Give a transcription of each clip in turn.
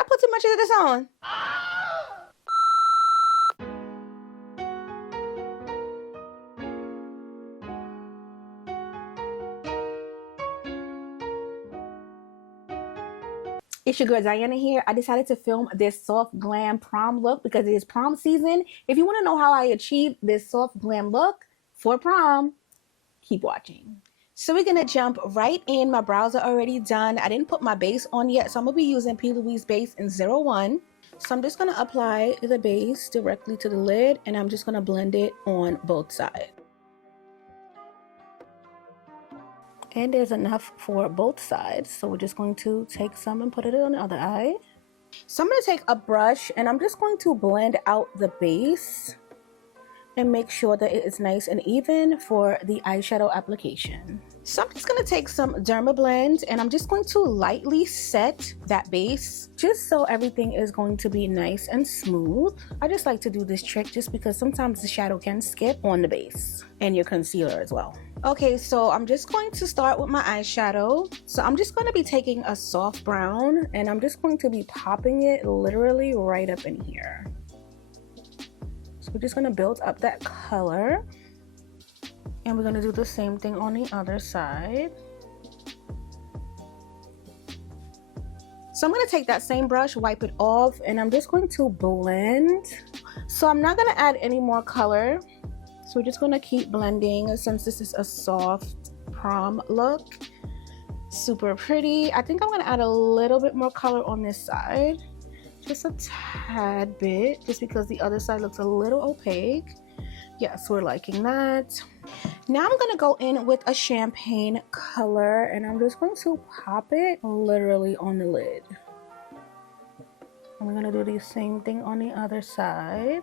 I put too much of this on? It's your girl Diana here. I decided to film this soft glam prom look because it is prom season. If you want to know how I achieved this soft glam look for prom, keep watching. So we're gonna jump right in. My brows are already done. I didn't put my base on yet, so I'm gonna be using P. Louise base in 01. So I'm just gonna apply the base directly to the lid, and I'm just gonna blend it on both sides. And there's enough for both sides, so we're just going to take some and put it on the other eye. So I'm going to take a brush and I'm just going to blend out the base and make sure that it is nice and even for the eyeshadow application. So I'm just going to take some Dermablend and I'm just going to lightly set that base just so everything is going to be nice and smooth. I just like to do this trick just because sometimes the shadow can skip on the base and your concealer as well. Okay, so I'm just going to start with my eyeshadow. So I'm just going to be taking a soft brown and I'm just going to be popping it literally right up in here. So we're just going to build up that color. And we're going to do the same thing on the other side. So I'm going to take that same brush, wipe it off, and I'm just going to blend. So I'm not going to add any more color. So we're just going to keep blending since this is a soft prom look. Super pretty. I think I'm going to add a little bit more color on this side. Just a tad bit, just because the other side looks a little opaque. Yes, we're liking that. Now I'm going to go in with a champagne color and I'm just going to pop it literally on the lid. And we're going to do the same thing on the other side.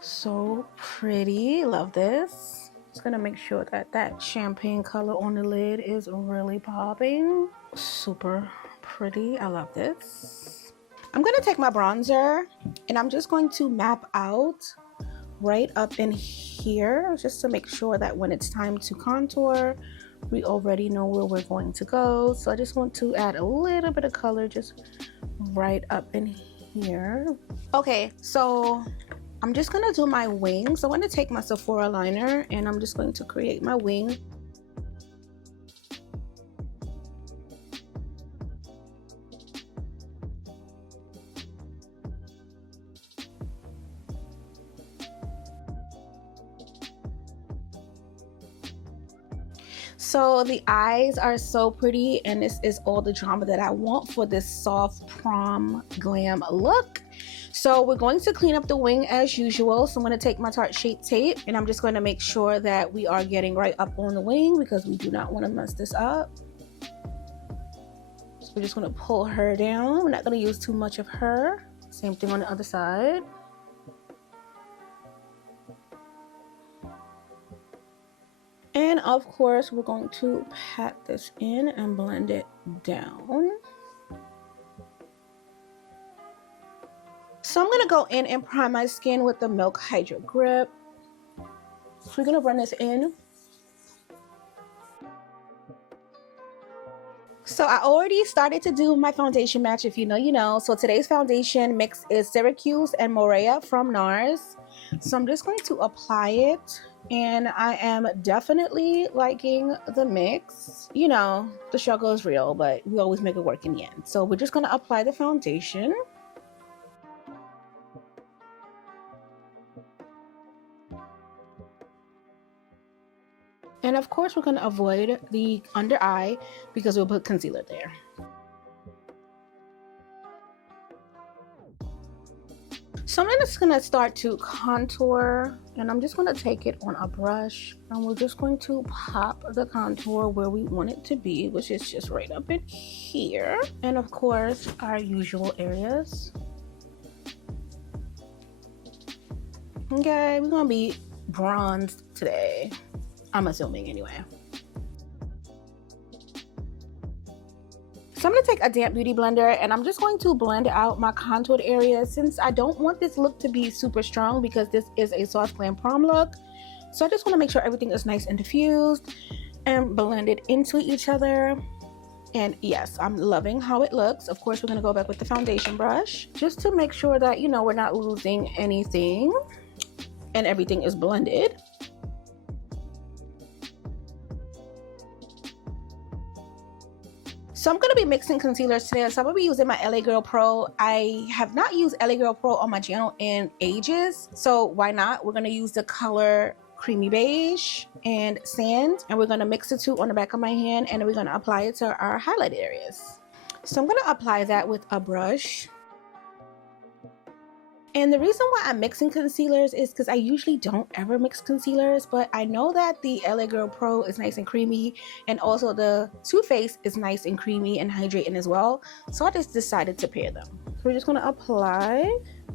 So pretty, love this. Just gonna make sure that that champagne color on the lid is really popping. Super pretty, I love this. I'm gonna take my bronzer and I'm just going to map out right up in here just to make sure that when it's time to contour, we already know where we're going to go. So I just want to add a little bit of color just right up in here. Okay, so I'm just gonna do my wing. So I'm gonna take my Sephora liner and I'm just going to create my wing. So the eyes are so pretty and this is all the drama that I want for this soft prom glam look. So we're going to clean up the wing as usual. So I'm going to take my Tarte Shape Tape and I'm just going to make sure that we are getting right up on the wing because we do not want to mess this up. So we're just going to pull her down. We're not going to use too much of her. Same thing on the other side. And of course, we're going to pat this in and blend it down. So I'm going to go in and prime my skin with the Milk Hydro Grip. So we're going to run this in. So I already started to do my foundation match. If you know, you know. So today's foundation mix is Syracuse and Morea from NARS. So I'm just going to apply it. And I am definitely liking the mix. You know, the struggle is real, but we always make it work in the end. So we're just going to apply the foundation. And of course, we're going to avoid the under eye because we'll put concealer there. So I'm just going to start to contour and I'm just going to take it on a brush and we're just going to pop the contour where we want it to be, which is just right up in here. And of course, our usual areas. Okay, we're going to be bronzed today. I'm assuming anyway. So I'm going to take a damp beauty blender and I'm just going to blend out my contoured areas since I don't want this look to be super strong because this is a soft glam prom look. So I just want to make sure everything is nice and diffused and blend it into each other. And yes, I'm loving how it looks. Of course, we're gonna go back with the foundation brush just to make sure that, you know, we're not losing anything and everything is blended. So I'm going to be mixing concealers today. So I'm going to be using my LA Girl Pro. I have not used LA Girl Pro on my channel in ages. So why not? We're going to use the color Creamy Beige and Sand. And we're going to mix the two on the back of my hand. And then we're going to apply it to our highlight areas. So I'm going to apply that with a brush. And the reason why I'm mixing concealers is because I usually don't ever mix concealers, but I know that the LA Girl Pro is nice and creamy, and also the Too Faced is nice and creamy and hydrating as well. So I just decided to pair them. So we're just going to apply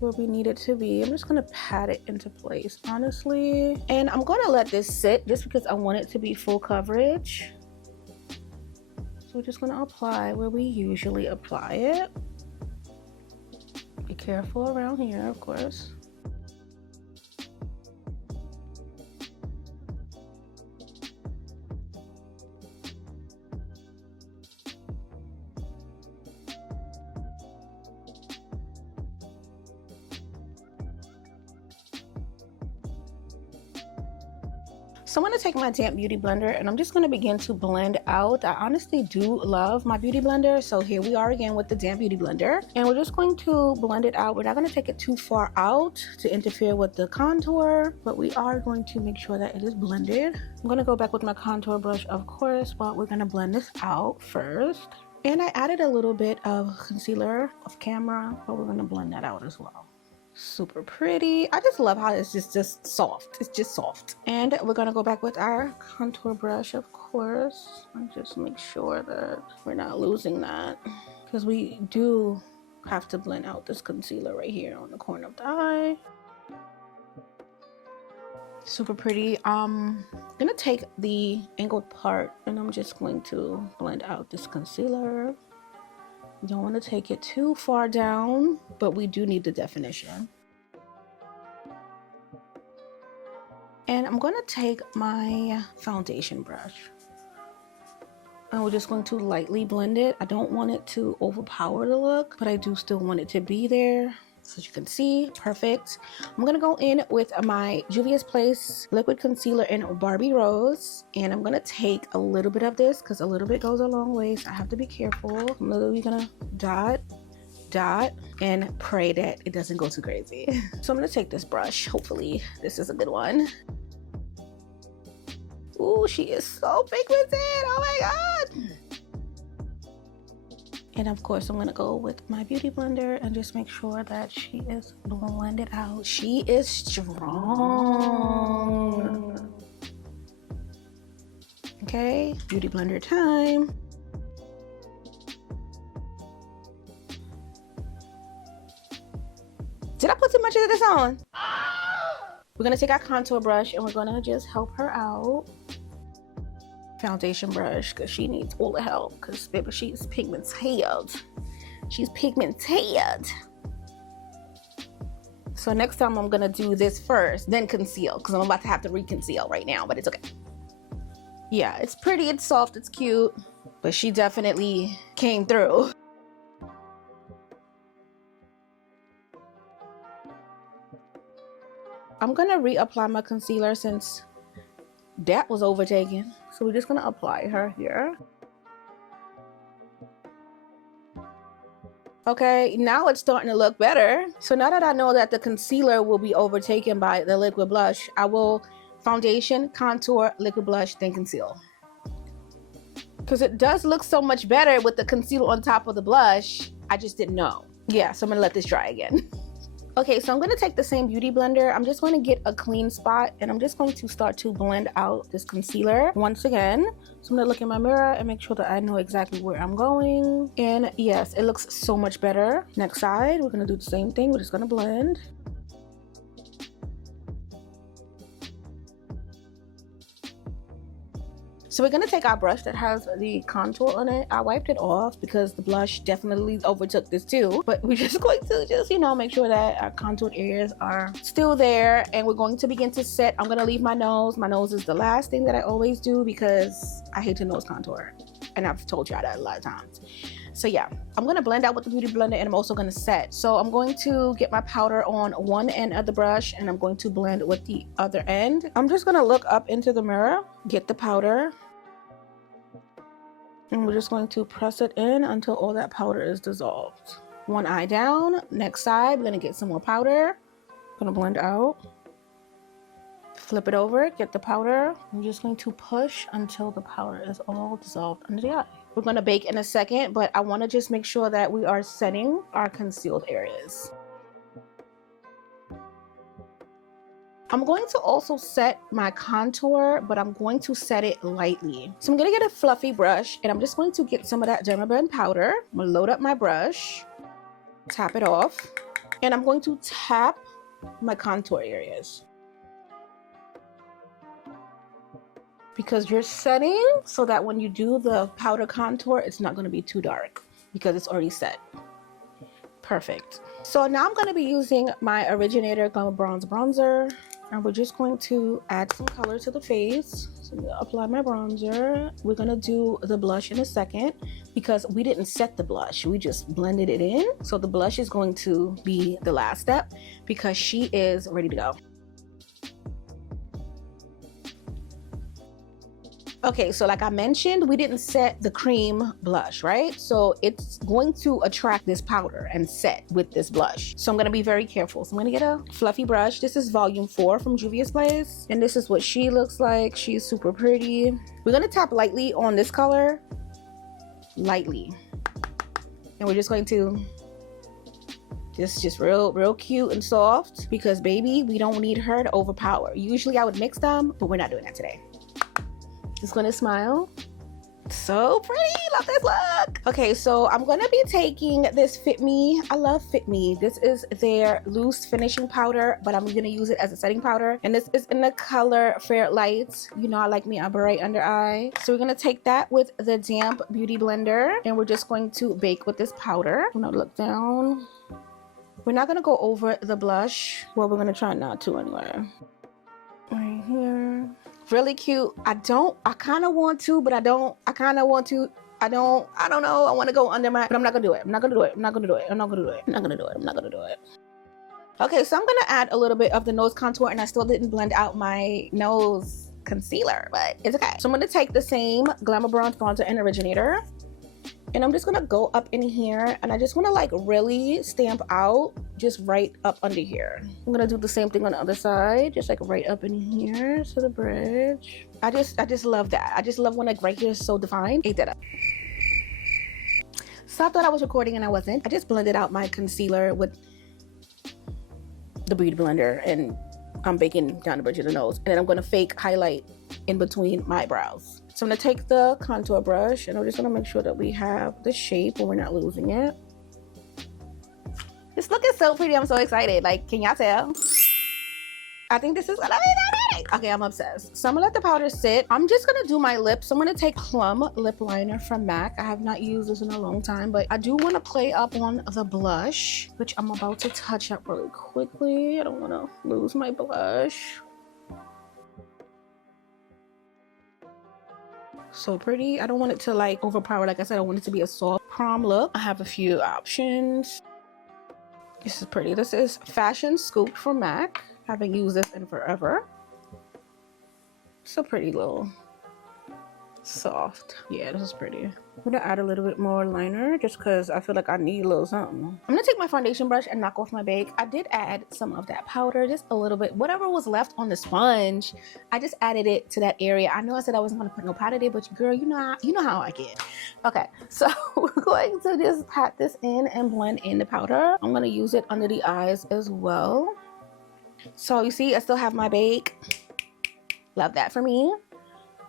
where we need it to be. I'm just going to pat it into place, honestly. And I'm going to let this sit just because I want it to be full coverage. So we're just going to apply where we usually apply it. Be careful around here, of course. So I'm going to take my damp beauty blender and I'm just going to begin to blend out. I honestly do love my beauty blender. So here we are again with the damp beauty blender. And we're just going to blend it out. We're not going to take it too far out to interfere with the contour, but we are going to make sure that it is blended. I'm going to go back with my contour brush, of course, but we're going to blend this out first. And I added a little bit of concealer off camera, but we're going to blend that out as well. Super pretty. I just love how it's just soft. It's just soft. And we're gonna go back with our contour brush, of course, and just make sure that we're not losing that, because we do have to blend out this concealer right here on the corner of the eye. Super pretty. I'm gonna take the angled part and I'm just going to blend out this concealer. You don't want to take it too far down, but we do need the definition. And I'm going to take my foundation brush. And we're just going to lightly blend it. I don't want it to overpower the look, but I do still want it to be there. So as you can see, perfect. I'm gonna go in with my Juvia's Place liquid concealer in Barbie Rose, and I'm gonna take a little bit of this because a little bit goes a long way, so I have to be careful. I'm literally gonna dot, and pray that it doesn't go too crazy. So I'm gonna take this brush. Hopefully this is a good one. Ooh, she is so pigmented. Oh my god. And of course, I'm going to go with my beauty blender and just make sure that she is blended out. She is strong. Okay, beauty blender time. Did I put too much of this on? We're going to take our contour brush and we're going to just help her out. Foundation brush, because she needs all the help, because baby, she's pigmented. She's pigmented. So next time I'm gonna do this first, then conceal, because I'm about to have to reconceal right now, but it's okay. Yeah, it's pretty, it's soft, it's cute, but she definitely came through. I'm gonna reapply my concealer since that was overtaken. So we're just gonna apply her here. Okay, now it's starting to look better. So now that I know that the concealer will be overtaken by the liquid blush, I will foundation, contour, liquid blush, then conceal. Because it does look so much better with the concealer on top of the blush. I just didn't know. Yeah, so I'm gonna let this dry again. Okay, so I'm going to take the same beauty blender. I'm just going to get a clean spot and I'm just going to start to blend out this concealer once again. So I'm going to look in my mirror and make sure that I know exactly where I'm going. And yes, it looks so much better. Next side, we're going to do the same thing. We're just going to blend. So we're going to take our brush that has the contour on it. I wiped it off because the blush definitely overtook this too. But we're just going to just, you know, make sure that our contoured areas are still there. And we're going to begin to set. I'm going to leave my nose. My nose is the last thing that I always do because I hate to nose contour. and I've told y'all that a lot of times. So yeah, I'm gonna blend out with the Beauty Blender, and I'm also gonna set. So I'm going to get my powder on one end of the brush, and I'm going to blend with the other end. I'm just gonna look up into the mirror, get the powder, and we're just going to press it in until all that powder is dissolved. One eye down, next side, we're gonna get some more powder. Gonna blend out. Flip it over, get the powder. I'm just going to push until the powder is all dissolved under the eye. We're gonna bake in a second, but I wanna just make sure that we are setting our concealed areas. I'm going to also set my contour, but I'm going to set it lightly. So I'm gonna get a fluffy brush, and I'm just going to get some of that Dermablend powder. I'm gonna load up my brush, tap it off, and I'm going to tap my contour areas. Because you're setting so that when you do the powder contour, it's not gonna be too dark because it's already set. Perfect. So now I'm gonna be using my Originator Glam Bronze Bronzer, and we're just going to add some color to the face. So I'm gonna apply my bronzer. We're gonna do the blush in a second because we didn't set the blush. We just blended it in. So the blush is going to be the last step because she is ready to go. Okay, so like I mentioned, we didn't set the cream blush, right? So it's going to attract this powder and set with this blush. So I'm gonna be very careful. So I'm gonna get a fluffy brush. This is volume 4 from Juvia's Place. And this is what she looks like. She's super pretty. We're gonna tap lightly on this color, lightly. And we're just going to just real cute and soft because baby, we don't need her to overpower. Usually I would mix them, but we're not doing that today. Just gonna smile. So pretty, love this look. Okay, so I'm gonna be taking this Fit Me. I love Fit Me. This is their loose finishing powder, but I'm gonna use it as a setting powder. And this is in the color Fair Lights. You know I like me a bright under eye. So we're gonna take that with the damp Beauty Blender, and we're just going to bake with this powder. I'm gonna look down. We're not gonna go over the blush. Well, we're gonna try not to anyway. Right here. Really cute. I kind of want to, but I don't. I kind of want to. I don't know. I want to go under my, but I'm not gonna do it. I'm not gonna do it. I'm not gonna do it. I'm not gonna do it. I'm not gonna do it. I'm not gonna do it. Okay, so I'm gonna add a little bit of the nose contour, and I still didn't blend out my nose concealer, but it's okay. So I'm gonna take the same Glam Bronze Bronzer and Originator, and I'm just gonna go up in here, and I just wanna like really stamp out just right up under here. I'm gonna do the same thing on the other side, just like right up in here to the bridge. I just love that. I just love when like right here is so defined. Ate that up. So I thought I was recording and I wasn't. I just blended out my concealer with the Beauty Blender, and I'm baking down the bridge of the nose, and then I'm gonna fake highlight in between my brows. So I'm gonna take the contour brush, and I'm just gonna make sure that we have the shape and we're not losing it. This look is so pretty. I'm so excited. Like, can y'all tell? I think this is gonna be nice. Okay, I'm obsessed. So I'm gonna let the powder sit. I'm just gonna do my lips. So I'm gonna take Plum lip liner from MAC. I have not used this in a long time, but I do want to play up on the blush, which I'm about to touch up really quickly. I don't want to lose my blush. So pretty. I don't want it to like overpower. Like I said, I want it to be a soft prom look. I have a few options. This is pretty. This is Fashion Scoop from MAC. Haven't used this in forever. It's a pretty little soft. Yeah, this is pretty. I'm gonna add a little bit more liner just because I feel like I need a little something. I'm gonna take my foundation brush and knock off my bake. I did add some of that powder, just a little bit. Whatever was left on the sponge, I just added it to that area. I know I said I wasn't gonna put no powder there, but girl, you know how I get. Okay, so we're going to just pat this in and blend in the powder. I'm gonna use it under the eyes as well. So you see, I still have my bake. Love that for me.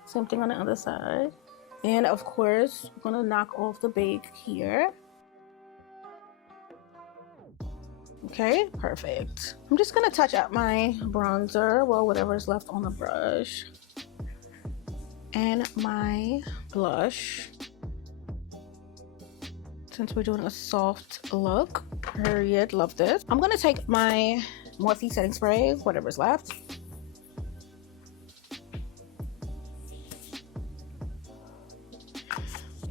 Same thing on the other side. And of course, I'm gonna knock off the bake here. Okay, perfect. I'm just gonna touch up my bronzer, well, whatever is left on the brush. And my blush. Since we're doing a soft look, period, love this. I'm gonna take my Morphe setting spray, whatever's left.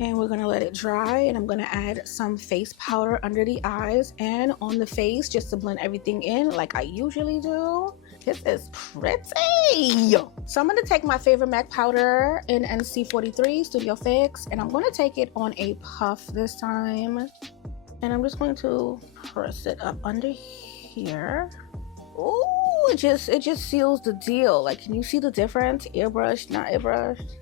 And we're gonna let it dry, and I'm gonna add some face powder under the eyes and on the face just to blend everything in like I usually do. This is pretty. So I'm gonna take my favorite MAC powder in NC43 Studio Fix, and I'm gonna take it on a puff this time. And I'm just going to press it up under here. Oh, it just seals the deal. Like, can you see the difference? Airbrush, not airbrushed.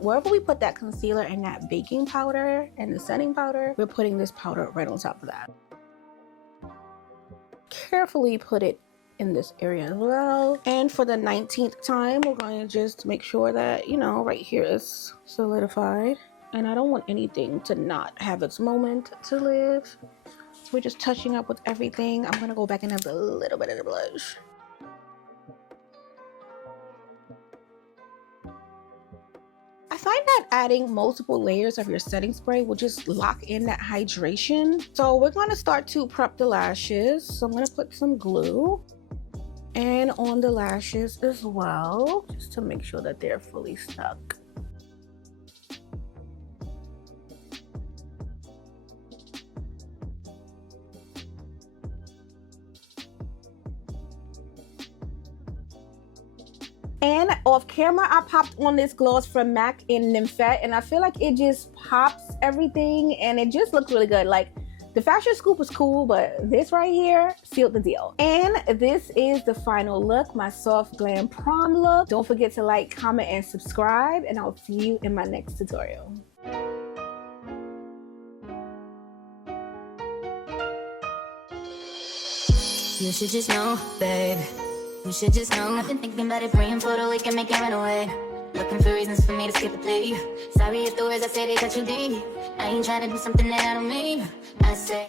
Wherever we put that concealer and that baking powder and the setting powder, we're putting this powder right on top of that. Carefully put it in this area as well. And for the 19th time, we're going to just make sure that, you know, right here is solidified. And I don't want anything to not have its moment to live. So we're just touching up with everything. I'm going to go back and have a little bit of the blush. I find that adding multiple layers of your setting spray will just lock in that hydration. So we're going to start to prep the lashes. So I'm going to put some glue and on the lashes as well, just to make sure that they're fully stuck. And off camera, I popped on this gloss from MAC in Nymphette, and I feel like it just pops everything and it just looks really good. Like, the Fashion Scoop was cool, but this right here sealed the deal. And this is the final look, my soft glam prom look. Don't forget to like, comment, and subscribe, and I'll see you in my next tutorial. You should just know, babe. You should just know. I've been thinking about it, praying for the weekend, make it run away. Looking for reasons for me to skip a day. Sorry if the words I say they got you deep. I ain't trying to do something that I don't mean. I say